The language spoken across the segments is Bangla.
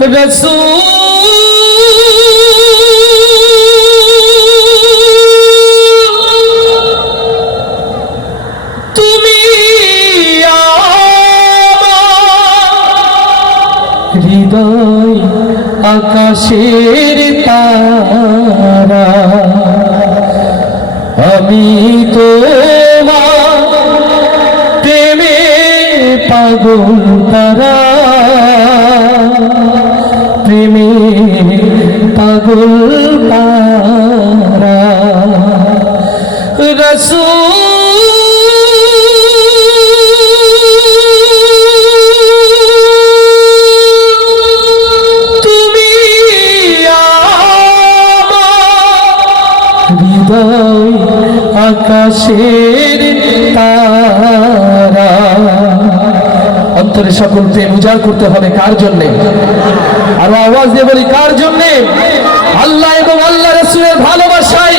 রাসূল তুমি আমার হৃদয় আকাশের তারা, আমি তোমার প্রেমে পাগল তারা, প্রেমে পাগল তারা। রাসূল তুমি আমার হৃদয় আকাশের তারা। অন্তরে সকল প্রেম উজাড় করতে হবে কার জন্যে? আর আওয়াজ দিয়ে বলি কার জন্যে? আল্লাহ এবং আল্লাহ রাসূলের ভালোবাসায়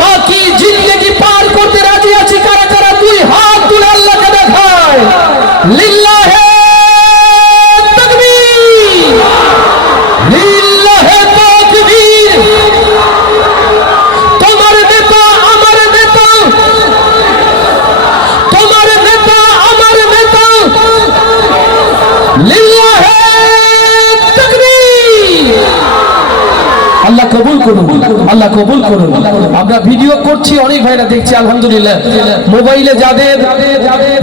বাকি জিন্দেগি পার করতে রাজি আছি কারা কারা? দুই হাত তুলে আল্লাহকে দেখায়। লিল্লাহে তাকবীর, লিল্লাহে তাকবীর। তোমার নেতা আমার নেতা, তোমার নেতা আমার নেতা। লিল্লাহে তাকবীর। আল্লাহ কবুল করুন, আল্লাহ কবুল করুন। আমরা ভিডিও করছি, অনেক ভাইরা দেখছি আলহামদুলিল্লাহ। মোবাইলে যাদের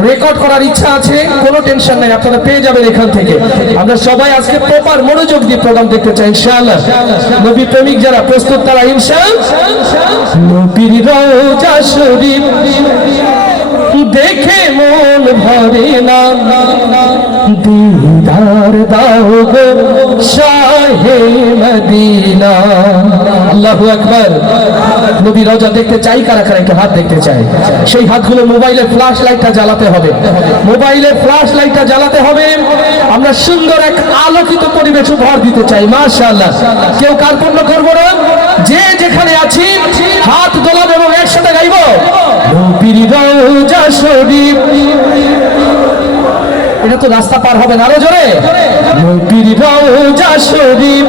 রেকর্ড করার ইচ্ছা আছে কোনো টেনশন নাই, আপনারা পেয়ে যাবেন এখান থেকে। আমরা সবাই আজকে প্রপার মনোযোগ দিয়ে প্রোগ্রাম দেখতে চাই ইনশাআল্লাহ। নবী প্রেমিক যারা প্রস্তুত তারা ইনশাআল্লাহ। নবীর রওজা শরীফ দেখে মন ভরে না, দিদার দাও গো শাহে মদিনা। আল্লাহু আকবার। নবী রওজা দেখতে চাই কারা কারা? একটু হাত দেখতে চাই। সেই হাতগুলো মোবাইলের ফ্ল্যাশ লাইটটা জ্বালাতে হবে, মোবাইলের ফ্ল্যাশ লাইটটা জ্বালাতে হবে। আমরা সুন্দর এক আলোকিত পরিবেশ উপহার দিতে চাই মাশাআল্লাহ। কেউ কার্পণ্য করবো না, যে যেখানে আছি হাত দোলাবো এবং একসাথে গাইবো নবীর রওজা শরীফ। এটা তো রাস্তা পার হবে না, আরো জোরে। নবীর রওজা শরীফ,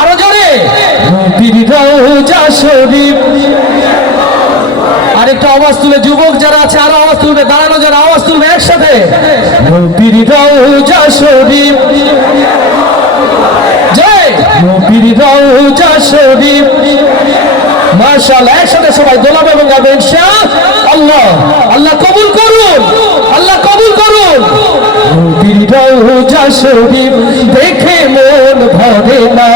আরো জোরে। নবীর রওজা শরীফ। আরেকটা আওয়াজ তুলে যুবক যারা আছে আরো আওয়াজ তুলবে, দাঁড়ানো যারা আওয়াজ তুলবে একসাথে। নবীর রওজা শরীফ, জয় নবীর রওজা শরীফ। মাশাআল্লাহ, একসাথে সবাই দোলাবে এবং গাবে ইনশাআল্লাহ। আল্লাহ কবুল করুন, আল্লাহ কবুল করুন। নবীর রওজা শরীফ দেখে মন ভরে না,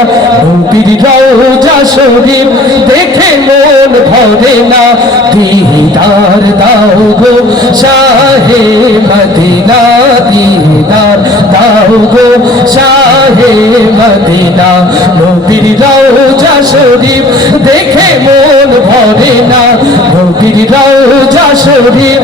নবীর রওজা শরীফ দেখে মন ভরে না, দিদার দাও গো শাহে মদিনা, দিদার দাও গো শাহে মদিনা। নবীর রওজা শরীফ দেখে মন ভরে না, নবীর রওজা শরীফ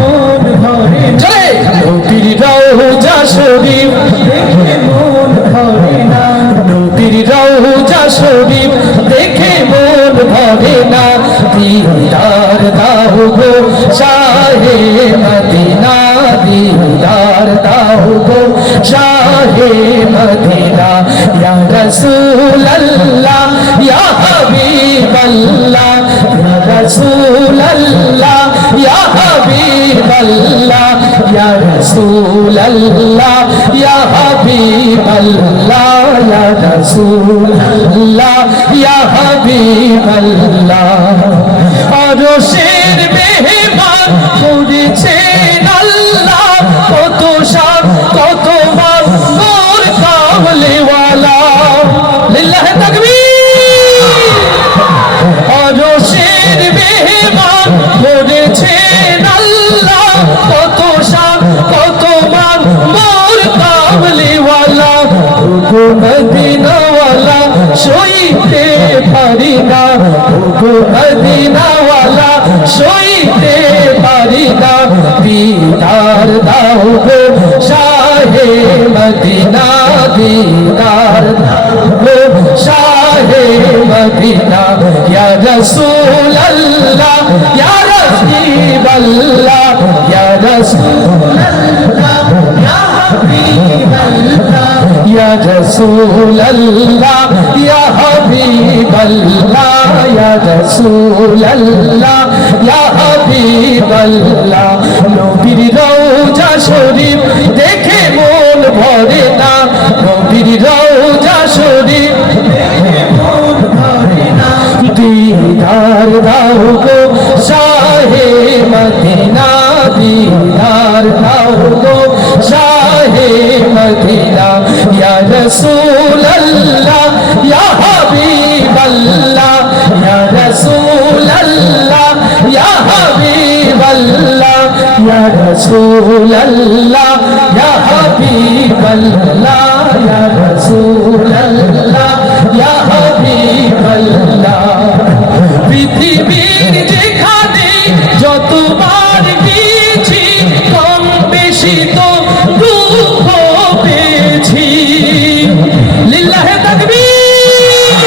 মন ভরে না, নবীর রওজা শরীফ দেখে মন ভরে না, নবীর রওজা শরীফ দেখে মন ভরে না, দিদার দাও গো শাহে মদিনা, দিদার দাও গো শাহে মদিনা। ইয়া রাসূলুল্লাহ ইয়া হাবিবাল্লাহ, ইয়া রাসূলুল্লাহ ইয়া হাবিবাল্লাহ, ইয়া রাসূলুল্লাহ ইয়া হাবিবাল্লাহ, ইয়া রাসূলুল্লাহ ইয়া হাবিবাল্লাহ। আরশের মেহমান করেছেন আল্লাহ, কত শান কত মান নূর কামলিওয়ালা। লিল্লাহি তাকবীর। আরশের মেহমান করেছেন আল্লাহ, কত শান কত মান নূর কামলিওয়ালা। ওগো মদিনাওয়ালা সইতে পারি না, ওগো মদিনাওয়ালা সইতে পারি না, দিদার দাও গো শাহে মদিনা, দিদার দাও গো শাহে মদিনা। ইয়া রাসূলুল্লাহ ইয়া হাবিবাল্লাহ, ইয়া রাসূলুল্লাহ ইয়া হাবিবাল্লাহ, رسول اللہ یا حبیب اللہ یا رسول اللہ یا حبیب اللہ নবীর রওজা শরীফ দেখে মন ভরে না নবীর রওজা শরীফ দেখে মন ভরে না দিদার দাও গো শাহে মদিনা দিদার দাও গো শাহে মদিনা ইয়া রাসূল আল্লাহ ইয়া হাবিব আল্লাহ ইয়া রাসূল আল্লাহ ইয়া হাবিব আল্লাহ ইয়া রাসূল আল্লাহ ইয়া হাবিব আল্লাহ ইয়া রাসূল আল্লাহ ইয়া হাবিব আল্লাহ পৃথিবীর যেখানে যতবার গিয়েছি কম বেশি তো দুঃখ পেয়েছি লিল্লাহে তাকবীর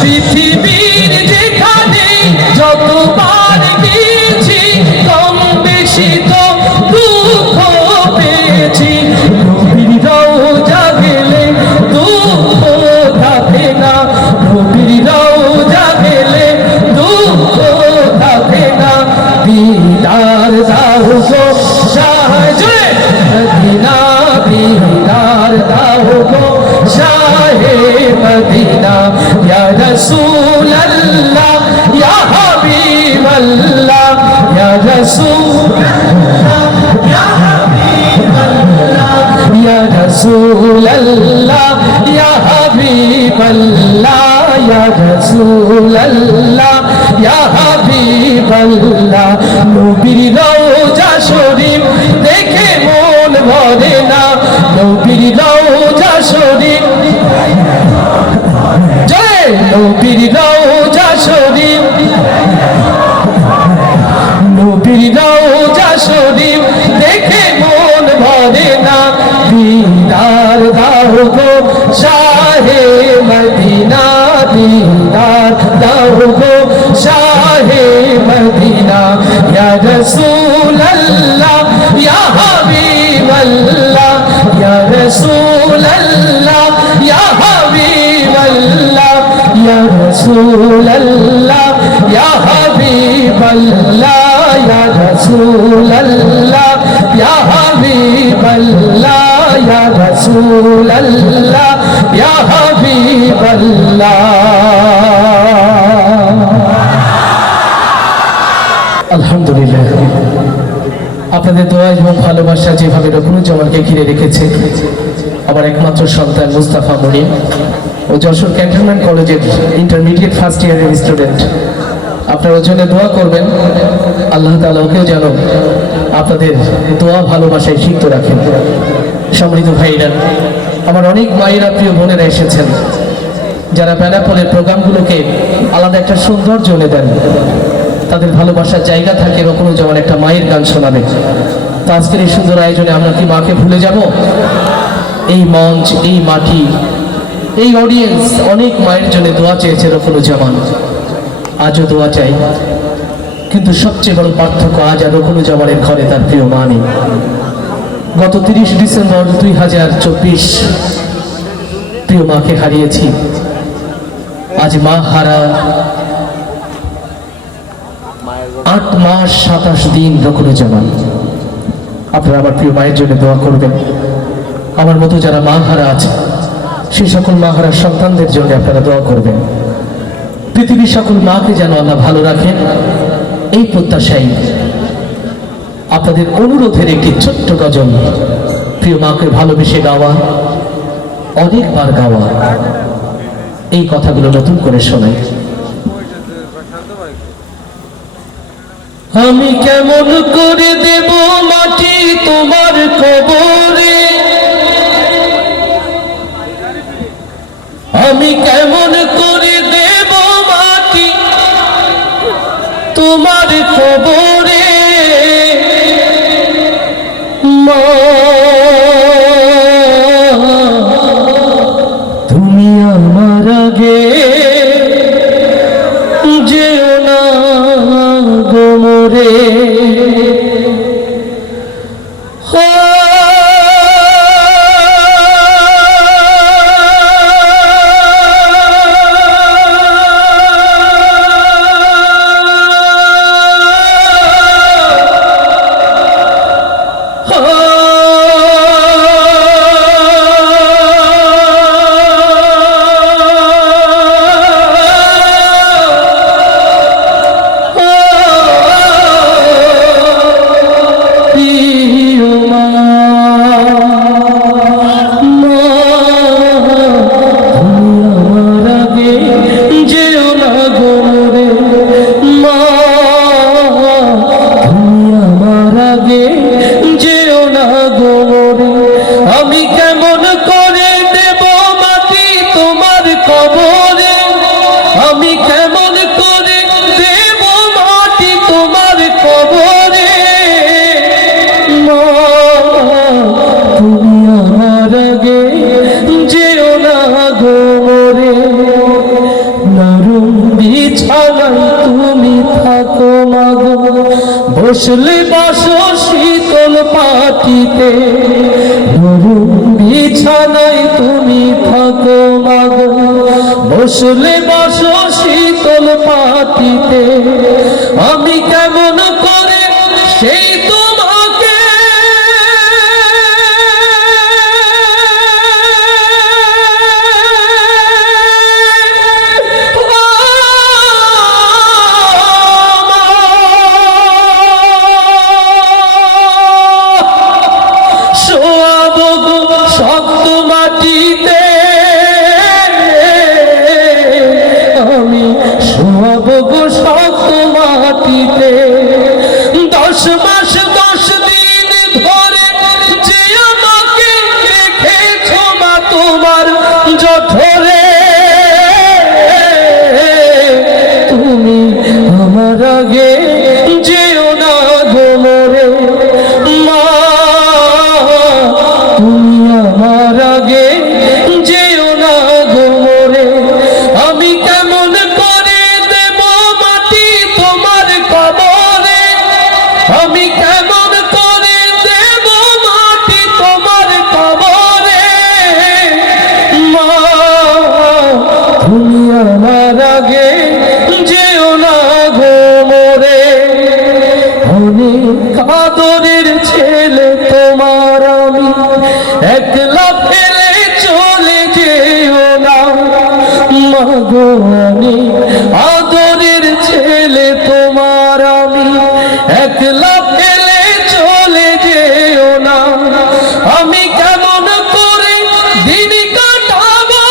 পৃথিবীর যেখানে যতবার গিয়েছি কম বেশি তো দুঃখ পেয়েছি নবীর রওজা গেলে দুঃখ থাকে না নবীর রওজা গেলে দুঃখ থাকে না দিদার দাও গো শাহে মদিনা দিদার দাও গো শাহে মদিনা ইয়া রাসূল আল্লাহ ইয়া হাবিব আল্লাহ ইয়া রাসূল আল্লাহ ইয়া হাবিব আল্লাহ ইয়া রাসূল আল্লাহ ইয়া হাবিব আল্লাহ ইয়া রাসূল আল্লাহ ইয়া হাবিব আল্লাহ নবীর রওজা শরীফ দেখে মন ভরে না নবীর রওজা শরীফ জয় নবীর রওজা শরীফ নবীর রওজা শরীফ দেখে মন ভরে না দিদার দাও গো শাহে মদিনা দিদার দাও গো শাহে মদিনা ইয়া রাসূল আল্লাহ ইয়া হাবিব আল্লাহ ইয়া রাসূল আল্লাহ ইয়া হাবিব আল্লাহ ইয়া রাসূল আল্লাহ ইয়া হাবিব আল্লাহ ইয়া রাসূল আল্লাহ ইয়া হাবিব আল্লাহ ইয়া রাসূল আল্লাহ ইয়া হাবিব আল্লাহ আলহামদুলিল্লাহ আপনাদের দোয়া এবং ভালোবাসা যেভাবে রকুনুজ্জামানকে ঘিরে রেখেছে আমার একমাত্র সন্তান মুস্তাফা মনির ও যশোর ক্যান্টনমেন্ট কলেজের ইন্টারমিডিয়েট ফার্স্ট ইয়ারের স্টুডেন্ট আপনারা ওর জন্য দোয়া করবেন আল্লাহ তাআলা ওকেও যেন আপনাদের দোয়া ভালোবাসায় সিক্ত রাখেন সম্মানিত ভাইরা আমার অনেক মায়েরা প্রিয় বোনেরা এসেছেন যারা বেনাপোলের প্রোগ্রামগুলোকে আলাদা একটা সৌন্দর্য এনে দেন তাদের ভালোবাসার জায়গা থাকে রকুনুজ্জামান একটা মায়ের গান শোনাবে তো আজকের এই সুন্দর আয়োজনে আমরা কি মাকে ভুলে যাব এই মঞ্চ এই মাটি এই অডিয়েন্স অনেক মায়ের জন্য দোয়া চেয়েছে রকুনুজ্জামান আজও দোয়া চাই কিন্তু সবচেয়ে বড় পার্থক্য আজ আর রকুনুজ্জামানের ঘরে তার প্রিয় মা নেই গত 30 ডিসেম্বর 2024 প্রিয় মাকে হারিয়েছি আজ মা হারা 8 মাস 27 দিন রকুনুজ্জামান আপনারা আমার প্রিয় মায়ের জন্য দোয়া করবেন আমার মতো যারা মা হারা আছে সেই সকল মা হারা সন্তানদের জন্য আপনারা দোয়া করবেন পৃথিবীর সকল মাকে যেন আল্লাহ ভালো রাখেন এই প্রত্যাশাই আপনাদের অনুরোধের একটি ছোট্ট গজল প্রিয় মাকে ভালোবেসে গাওয়া অনেকবার গাওয়া এই কথাগুলো নতুন করে শোনাই আমি কেমন করে দেব মাটি তোমার কবরে আমি কেমন করে দেব মাটি তোমার কবরে মা তুমি আমার আগে যেও না গোমরে বসলে বসো শীতল পাটিতে, নরম বিছানায় তুমি থাকো মাগো। বসলে বসো শীতল পাটিতে, আমি কেমন করে সেই তোমাকে শক্ত মাটিতে, আমি শোয়াবো গো শক্ত মাটিতে। 10 মাস 10 দিন ধরে যে আমাকে রেখেছো মা তোমার জঠরে, তুমি আমার আগে যেও না গো মরে মা, তুমি আমার আগে যেও না গো মরে। আমি কেমন করে দেব মাটি তোমার কবরে, আমি কেমন করে দেব মাটি তোমার কবরে মা, তুমি আমার আগে যেও না গো মরে। অনেক আদরের ছেলে তোমার আমি, একলা ফেলে চলে যেও না মা গো। অনেক আদরের ছেলে তোমার আমি, একলা ফেলে চলে যেও না। আমি কেমন করে দিন কাটাবো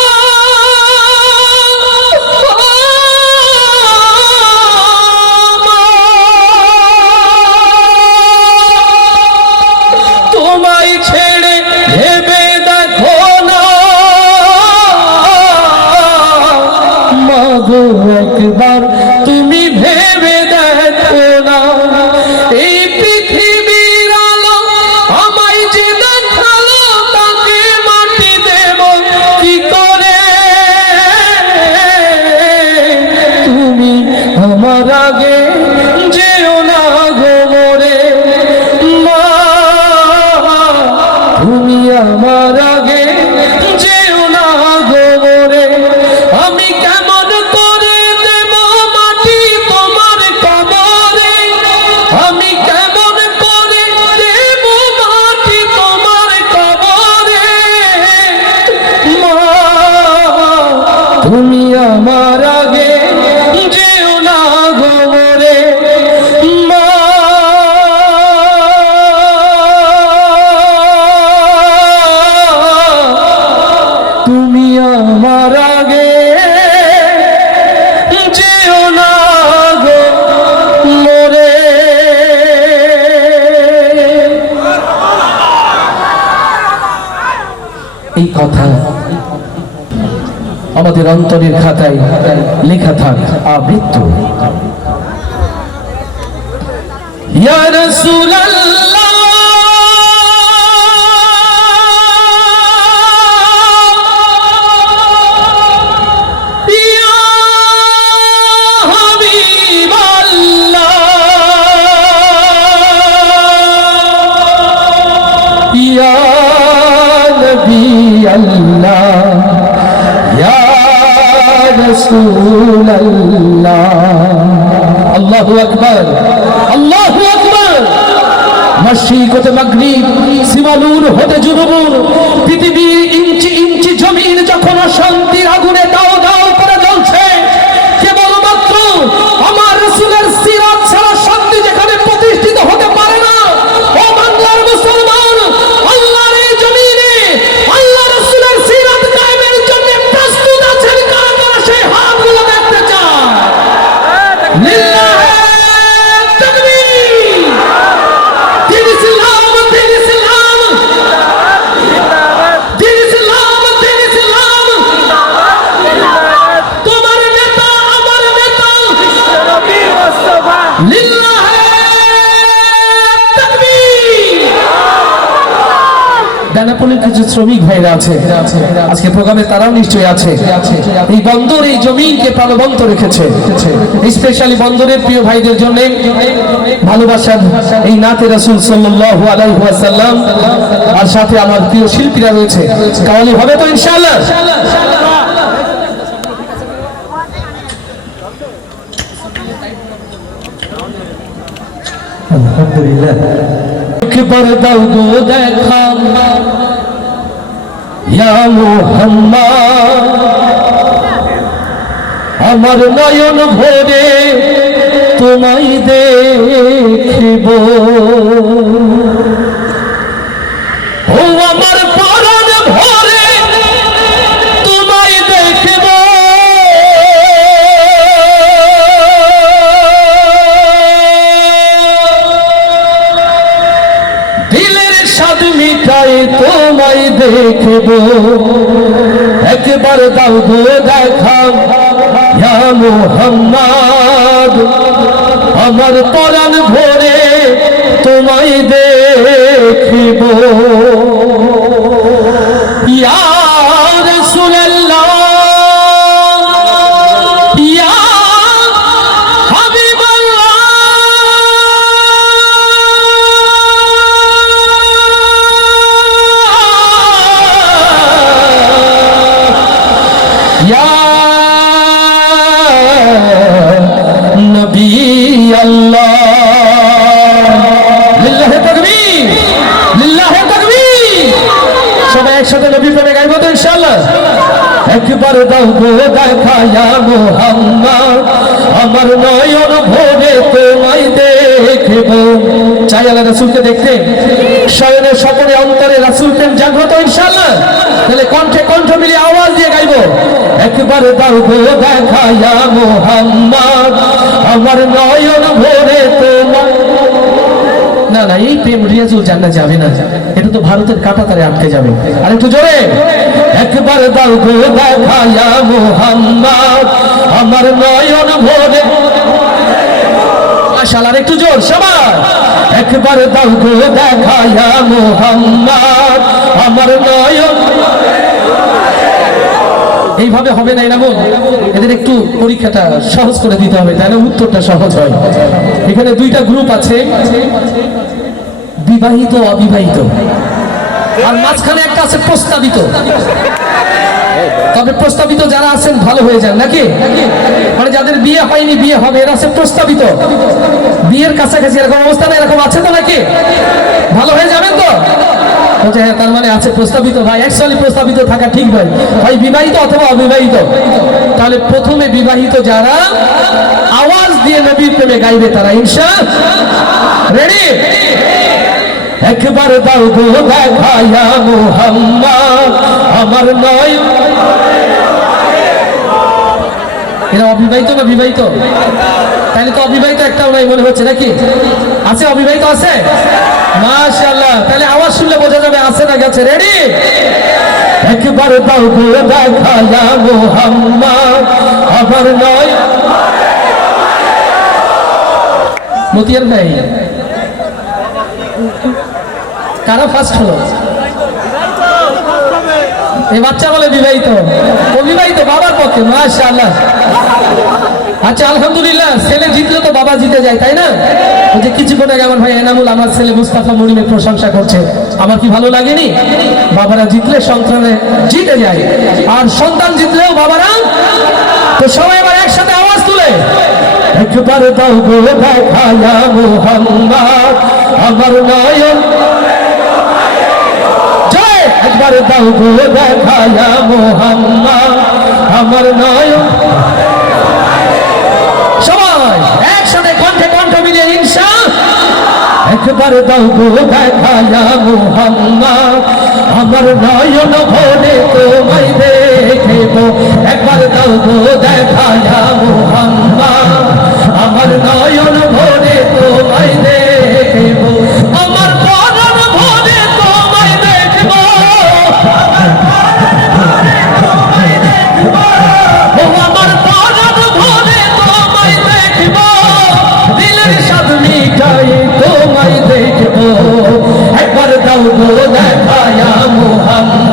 তোমায় ছেড়ে, ভেবে দেখো না মাগো একবার তুমি ভেবে দেখো না। এই পৃথিবীর আলো আমায় যে দেখালো, তাকে মাটি দেব কি করে? তুমি আমার আগে যেও না গো মরে মা, তুমি আমার আগে যেও না গো মরে। আমি কেমন করে দেব মাটি তোমার কবরে, আমি কেমন করে দেব মাটি তোমার কবরে মা, তুমি আমার আগে যেও না গো মরে মা। তুমি আমার আগে যেও না গো মরে। এই কথা আমাদের অন্তরের খাতায় লেখা থাক আবৃত্ত। ইয়া রাসূলুল্লাহ আল্লাহু আকবার, আল্লাহু আকবার। মশরিক হতে মাগরিব, সিমালুর হতে জুনুবুর, পৃথিবীর ইঞ্চি ইঞ্চি জমিন যখন অশান্তির আগুনে দাও দাও করে জ্বলছে, কেবলমাত্র আমার রাসূলের সিরাত ছাড়া শান্তি যেখানে প্রতিষ্ঠিত হতে পারে না, ও বাংলার মুসলমান, আল্লাহর এই জমিনে আল্লাহ রাসূলের সিরাত কায়েমের জন্য প্রস্তুত আছেন কারা কারা, সেই হাতগুলো দেখতে চায়। লিল্লাহি তাকবীর। দিন ইসলাম, দিন ইসলাম। শ্রমিক ভাইরা আছে, আজকে প্রোগ্রামে তারাও নিশ্চয়ই আছে। এই বন্দর এই জমিনকে প্রাণবন্ত রেখেছে। স্পেশালি বন্দরের প্রিয় ভাইদের জন্য ভালোবাসার এই নাতে রাসূল সাল্লাল্লাহু আলাইহি ওয়াসাল্লাম, আর সাথে আমার প্রিয় শিল্পীরা রয়েছে। কাওয়ালি হবে তো ইনশাআল্লাহ? আলহামদুলিল্লাহ। একবার দাও গো দেখা ইয়া মুহাম্মদ, আমার নয়ন ভরে তোমায় দেখিব। ও আমার পরাণ ভরে তোমায় দেখিব। দিলের স্বাদ মিটাই তোমায় দেখিব। একবার দাও গো দেখা ইয়া মুহাম্মদ, আমার পরাণ ভরে তোমায় দেখিব। ইয়া রাসূলুল্লাহ, ইয়া হাবিবাল্লাহ, ইয়া নবী আল্লাহ। লিল্লাহি তাকবীর, লিল্লাহি তাকবীর। সবাই একসাথে নবী প্রেমে গাইবো তো ইনশাআল্লাহ। একবার দাও গো দেখা ইয়া মুহাম্মদ, আমার নয়ন ভরে তোমায় দেখিব। চাই আল্লাহ রাসূলকে দেখতে, শয়নে স্বপনে অন্তরে রাসূল প্রেম জাগ্রত ইনশাআল্লাহ। তাহলে কণ্ঠে কণ্ঠ মিলিয়ে আওয়াজ দিয়ে গাইবো। একবার দাও গো দেখা ইয়া মুহাম্মদ, আমার নয়ন ভরে তোমায়। না না, এই প্রেম রিয়াজুল জান্নাত যাবে না, এটা তো ভারতের কাঁটাতারে আটকে যাবে। আর একটু জোরে, একবার দাও গো দেখা ইয়া মুহাম্মদ, আমার নয়ন ভরে। মাশাআল্লাহ, একটু জোর সবাই। একবার দাও গো দেখা ইয়া মুহাম্মদ, আমার নয়ন। এইভাবে হবে না এনামুল, এদের একটু পরীক্ষাটা সহজ করে দিতে হবে, তাই না উত্তরটা সহজ হয়। এখানে দুইটা গ্রুপ আছে, বিবাহিত অবিবাহিত, আর মাঝখানে একটা আছে প্রস্তাবিত। তবে প্রস্তাবিত যারা আছেন ভালো হয়ে যান নাকি, মানে যাদের বিয়ে হয়নি বিয়ে হবে এরা আছে প্রস্তাবিত। বিয়ের কাছাকাছি এরকম অবস্থা না, এরকম আছে তো নাকি? ভালো হয়ে যাবেন তো? হ্যাঁ, তার মানে আছে প্রস্তাবিত। ভাই অ্যাকচুয়ালি প্রস্তাবিত থাকা ঠিক নয়, ভাই বিবাহিত অথবা অবিবাহিত। তাহলে প্রথমে বিবাহিত যারা আওয়াজ দিয়ে নবীর প্রেমে গাইবে তারা ইনশাআল্লাহ। রেডি? একবার দাও গো দেখা ইয়া মুহাম্মদ, আমার নয়ন। এরা অবিবাহিত না বিবাহিত? তাহলে তো অবিবাহিত একটাও নাই মনে হচ্ছে নাকি? আছে অবিবাহিত আছে? মাশাআল্লাহ, তাহলে আওয়াজ শুনলে বোঝা যাবে আছে না গেছে। রেডি? একবার দাও গো দেখা ইয়া মুহাম্মদ, আমার নয়ন। মতিয়ার ভাই কারা ফার্স্ট হলো? এই বাচ্চা বলে বিবাহিত, অবিবাহিত বাবার পক্ষে। মাশাআল্লাহ, আচ্ছা আলহামদুলিল্লাহ। ছেলে জিতলে তো বাবা জিতে যায়, তাই না? ওই যে কিছুক্ষণ আগে আমার ভাই এনামুল আমার ছেলে মুস্তাফা মরিমের প্রশংসা করছে, আমার কি ভালো লাগেনি? বাবারা জিতলে সন্তানে জিতে যায়, আর সন্তান জিতলেও বাবারা। তো সবাই আবার একসাথে আওয়াজ তুলে একবার দাও গো দেখা ইয়া মুহাম্মদ, আমার নয়ন। জয়, একবার দাও গো দেখা ইয়া মুহাম্মদ, আমার নয়ন। সবাই একসাথে কণ্ঠে কণ্ঠ মিলিয়ে ইনশাআল্লাহ। একবার দাও গো দেখা ইয়া মুহাম্মদ, আমার নয়ন ভরে তোমায় দেখিব। একবার দাও গো দেখা ইয়া মুহাম্মদ, আমার নয়ন ভরে তোমায় দেখিব। আমার পরাণ ভরে তোমায় দেখিব। ও আমার পরাণ ভরে তোমায় দেখিব। দিলের স্বাদ মিটাই তোমায় দেখিব। একবার দাও গো দেখা ইয়া মুহাম্মদ,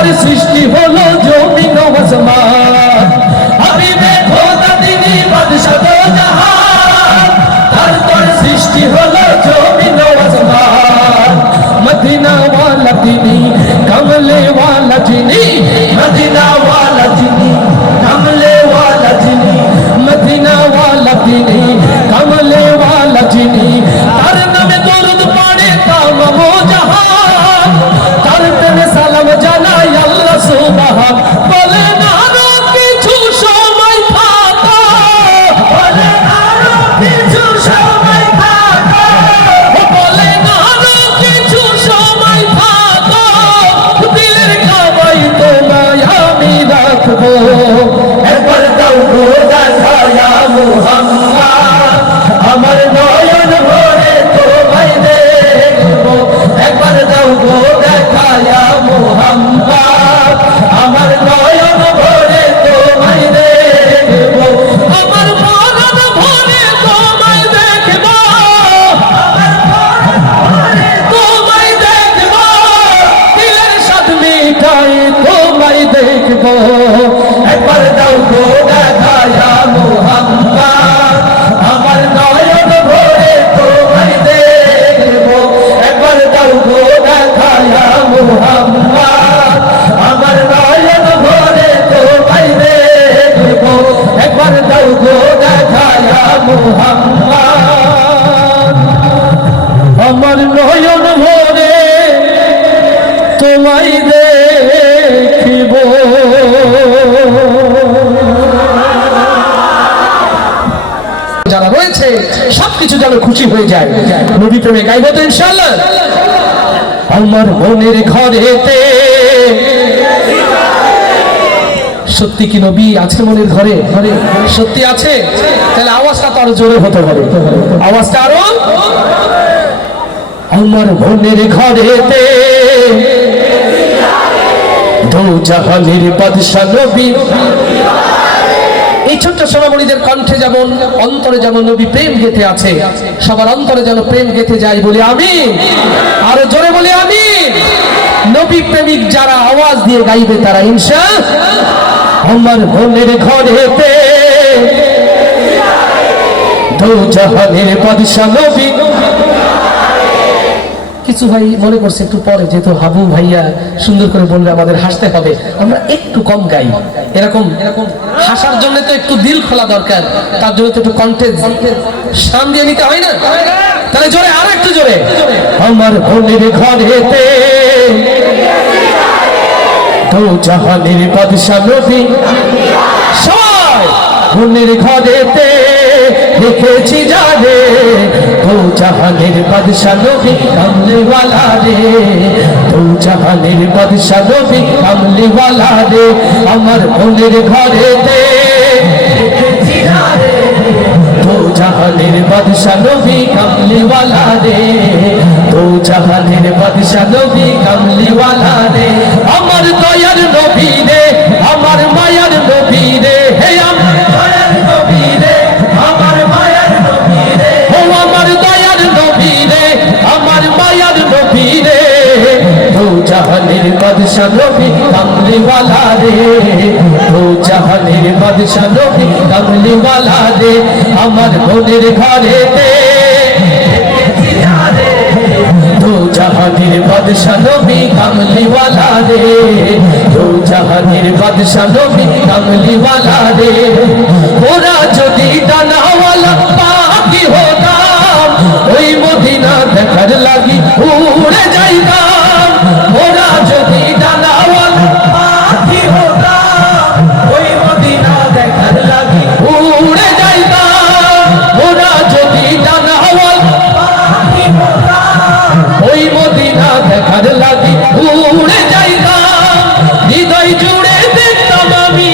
তোর সৃষ্টি হলো জমিন ও আসমান হাবিবে খোদা তিনি বাদশা দো জাহান তার তোর সৃষ্টি হলো জমিন ও আসমান মদিনা ওয়ালা তিনি কমলে ওয়ালা যিনি মদিনা ওয়ালা যিনি কমলে ওয়ালা যিনি মদিনা ওয়ালা তিনি কমলে ওয়ালা যিনি তার নামে দরুদ পড়ে তামাম জাহান তার প্রেমে সালাম জানাই আল্লাহ সুবহান বলে না আরো কিছু সময় থাকো বলে না আরো কিছু সময় থাকো বলে না আরো কিছু সময় থাকো দিলের কাবাই তোমায় আমি রাখবো একবার দাও গো দেখায়া মুহাম্মদ আমার নয়ন ভরে তোমায় দেখবো একবার দাও গো দেখায়া মুহাম্মদ আমার নয়ন ভরে তোমায় দেখবো আমার মরণ ভরে তোমায় দেখবো আমার মরণ ভরে তোমায় দেখবো দিলের স্বাদ মিটাই তোমায় দেখবো একবার দাও গো দেখায়া মুহাম্মদ আমার নয়ন ভরে তোমায় দেখবো একবার দাও গো দেখায়া মুহাম্মদ আমার নয়ন ভরে তোমায় দেখবো একবার দাও গো দেখায়া মুহাম্মদ আমার নয়ন ভরে তোমায় দেখিব যারা রয়েছে সবকিছু যেন খুশি হয়ে যায় নবী প্রেমে গাইব তো ইনশাআল্লাহ আমার মনের ঘরেতে সত্যি কি নবী আছে মনের ঘরে ঘরে সত্যি আছে তাহলে আওয়াজটা তো আরো জোরে হতে হবে আওয়াজটা আরো আমার মনের ঘরেতে দো জাহানের বাদশা নবী এই ছোট্ট সোনামণিদের কণ্ঠে যেমন অন্তরে যেমন নবী প্রেম গেঁথে আছে সবার অন্তরে যেন প্রেম গেঁথে যায় বলি আমিন আরো জোরে বলি আমিন নবী প্রেমিক যারা আওয়াজ দিয়ে গাইবে তারা ইনশাআল্লাহ আমার মনের ঘরেতে দো জাহানের বাদশা নবী কিছু ভাই মনে করছে একটু পরে যেহেতু হাবু ভাইয়া সুন্দর করে বললে আমাদের হাসতে হবে আমরা একটু কম গাই এরকম হাসার জন্য তো একটু দিল খোলা দরকার তার জন্য তো একটু কণ্ঠে শান দিয়ে নিতে হয় না তাহলে জোরে আর একটু জোরে আমার মনের ঘরেতে দো জাহানের বাদশা নবী সবাই মনের ঘরেতে দেখেছি জানে দো জাহানের বাদশা নবী কামলি ওয়ালা রে দো জাহানের বাদশা নবী কামলি ওয়ালা রে আমার মনের ঘরেতে দেখেছি জানে দো জাহানের বাদশা নবী কামলি ওয়ালা রে দো জাহানের বাদশা নবী কামলি ওয়ালা রে আমার দয়ার নবী রে আমার মায়ার নবী রে হে আমার দয়ার নবী রে আমার মায়ার নবী রে ও আমার দয়ার নবী রে আমার মায়ার নবী রে দো জাহানের বাদশা নবী কামলি ওয়ালা রে দো জাহানের বাদশা নবী কামলি ওয়ালা রে আমার মনের ঘরেতে দো জাহানের বাদশা নবী কামলি ওয়ালা রে দো জাহানের বাদশা নবী কামলি ওয়ালা রে ওরা যদি ডানাওয়ালা পাখি হতাম ওই মদিনা দেখার লাগি উড়ে যাইতাম ওরা যদি ডানাওয়ালা পাখি হতাম ওই মদিনা দেখার লাগি উড়ে যাইতাম ওরা যদি ডানাওয়ালা পাখি হতাম ওই মদিনা দেখার লাগি উড়ে যাইতাম হৃদয় জুড়ে দেখতাম আমি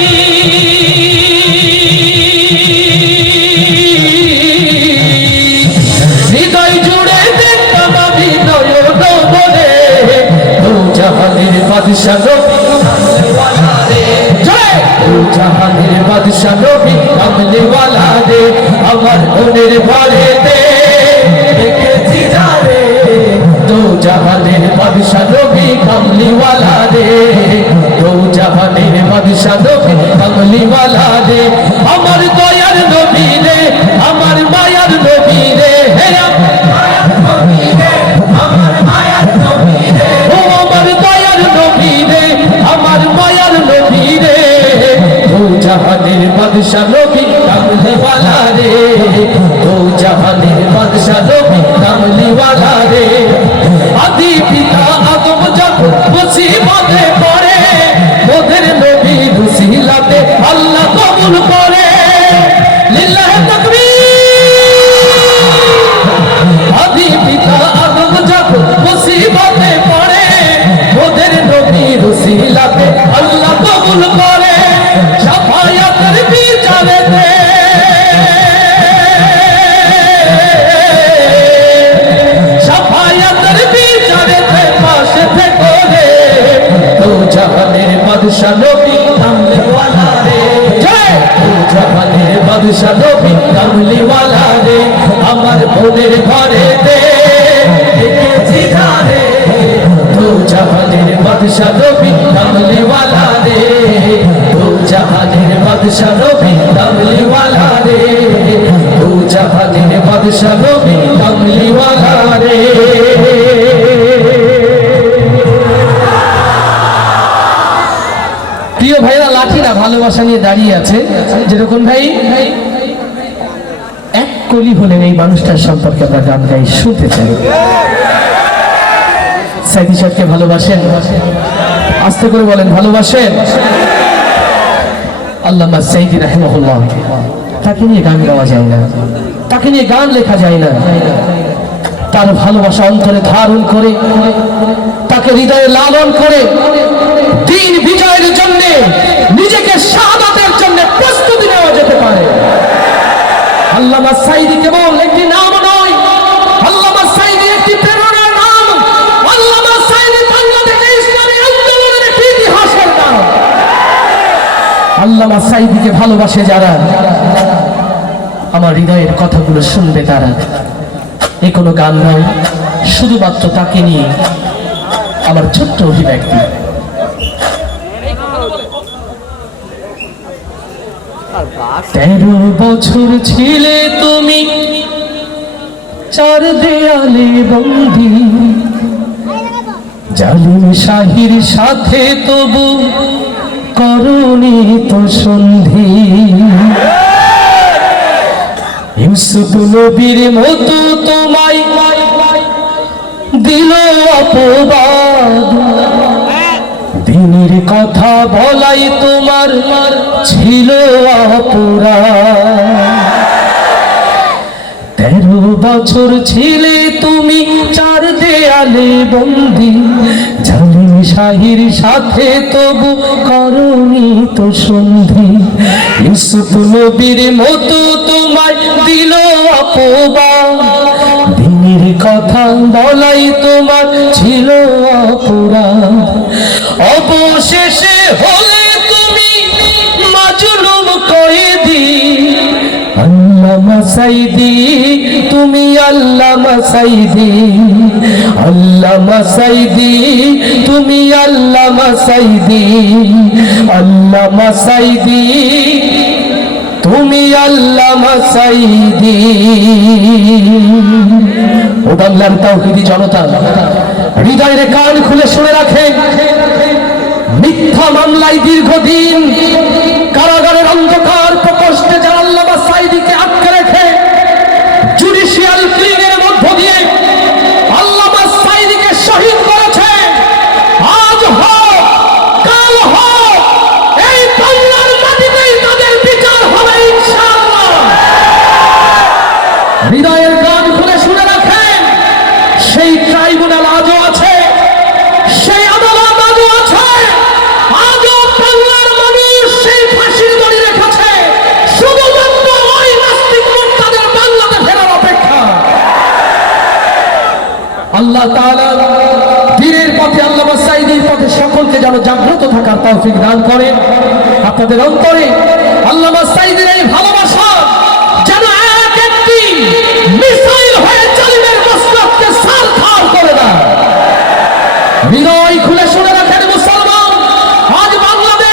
হৃদয় জুড়ে দেখতাম আমি নয়ন বলে দো জাহানের বাদশা নবী জয় দো জাহানের বাদশা নবী কামলি ওয়ালা রে আমার মনের ঘরেতে দেখেছি জানে দো জাহানের বাদশা নবী কামলি ওয়ালা রে জাহানের বাদশা নবী কামলিওয়ালা রে, আমার দয়ার নবী রে, আমার মায়ার নবী রে, হে আমার মায়ার নবী রে, আমার মায়ার নবী রে, ও আমার দয়ার নবী রে, আমার মায়ার নবী রে, ও জাহানের বাদশা নবী কামলিওয়ালা রে, ও জাহানের বাদশা নবী কামলিওয়ালা রে। আদি পিতা আদম যখন মুসিবতে পড়ে, ওদের নবীর উসিলাতে আল্লাহ কবুল করে, লিল্লাহি তাকবীর। আদি পিতা আদম যখন মুসিবতে পড়ে, ওদের নবীর উসিলাতে আল্লাহ কবুল করে, শাফায়াতের বিচারেতে জাহানের বাদশা নবী কামলিওয়ালা রে, জয় ও জাহানের বাদশা নবী কামলিওয়ালা রে, আমার বোনের ঘরে দে দেখেছি ধারে, ও জাহানের বাদশা নবী কামলিওয়ালা রে, ও জাহানের বাদশা নবী কামলিওয়ালা রে, ও জাহানের বাদশা নবী কামলিওয়ালা রে। প্রিয় ভাইরা, লাঠিরা ভালোবাসা নিয়ে দাঁড়িয়ে আছে, যেরকম ভাই এক কলি হলেন এই মানুষটার সম্পর্কে আমরা গান গাই, শুনতে চাই। সাইদি সাহেবকে ভালোবাসেন? আস্তে করে বলেন, ভালোবাসেন? আল্লামা সাইদি রাহিমাহুল্লাহ, তাকে নিয়ে গান গাওয়া যায় না, তাকে নিয়ে গান লেখা যায় না, তার ভালোবাসা অন্তরে ধারণ করে, তাকে হৃদয়ে লালন করে দিন বিজয়ের জন্য, নিজেকে শাহাদাতের জন্য প্রস্তুতি নেওয়া যেতে পারে। আল্লামা সাইদি কেবল একটি নাম নয়, আল্লামা সাইদি একটি প্রেরণার নাম, আল্লামা সাইদি বাংলাদেশের ইসলামী আন্দোলনের একটি ইতিহাসের নাম। আল্লামা সাইদিকে ভালোবাসে যারা, আমার হৃদয়ের কথাগুলো শুনবে তারা। এ কোনো গান নয়, শুধুমাত্র তাকে নিয়ে আমার ছোট্ট অভিব্যক্তি। 13 বছর ছিলে তুমি চার দেয়ালে বন্দী, জালিম শাহির সাথে তবু করনি তো সন্ধি, ইউসুফ নবীর মতো তোমায় দিল অপবাদ, দিনের কথা বলাই তোমার ছিল অপরাধ। 13 বছর ছিলে তুমি চার দেয়ালে বন্দী, জালিম শাহির সাথে তবু করনি তো সন্ধি, ইউসুফ নবীর মতো তোমায় দিল অপবাদ, দিনের কথা বলাই তোমার ছিল অপরাধ। অবশেষে হলে তুমি মাজলুম কয়েদি, আল্লামা সাইদি তুমি আল্লামা সাইদি, আল্লামা সাইদি তুমি আল্লামা সাইদি, আল্লামা সাইদি তুমি আল্লামা সাইদি। ও বাংলার তাওহীদি জনতা, হৃদয়ের কান খুলে শুনে রাখেন, মিথ্যা মামলায় দীর্ঘদিন কারাগারের অন্ধকার প্রকোষ্ঠে যারা আল্লামা সাইদিকে আটকে রেখে জুডিশিয়াল ক্লিনের মধ্য দিয়ে আল্লামা সাইদিকে শহীদ করেছে, আজ হোক কাল হোক এই বাংলার মাটিতেই তাদের বিচার হবে ইনশাআল্লাহ। হৃদয়ের কান খুলে শুনে রাখেন, সেই ট্রাইব্যুনাল আজও আছে, সেই আদালত আজও আছে, আজও বাংলার মানুষ সেই ফাঁসির দড়ি রেখেছে, শুধুমাত্র ওই নাস্তিক মুরতাদের বাংলাতে ফেরার অপেক্ষা। আল্লাহ তাআলা দিনের পথে, আল্লামা সাইদির পথে সকলকে যেন জাগ্রত থাকার তৌফিক দান করেন। আপনাদের অন্তরে আল্লামা সাইদির এই ভালোবাসা যেন এক একটি মিসাইল হয়ে জালিমের মস্তককে ছারখার করে দেয়। হৃদয় খুলে শুনে রাখেন মুসলমান, আজ বাংলাদেশ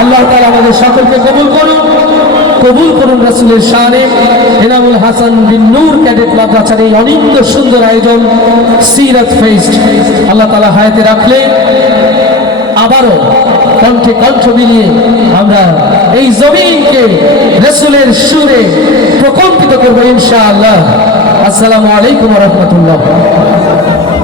আল্লাহ তাআলা আমাদের সকলকে কবুল করুন রাসূলের শানে। এনামুল হাসান বিন নূর ক্যাডেট মাদ্রাসার এই অনিন্দ সুন্দর আয়োজন সিরাত ফেস্ট, আল্লাহ তাআলা হায়াতে রাখলে আবারও কণ্ঠে কণ্ঠ মিলিয়ে আমরা এই জমিনকে রাসূলের সুরে প্রকম্পিত করবো ইনশাআল্লাহ। আসসালামু আলাইকুম ওয়া রাহমাতুল্লাহ।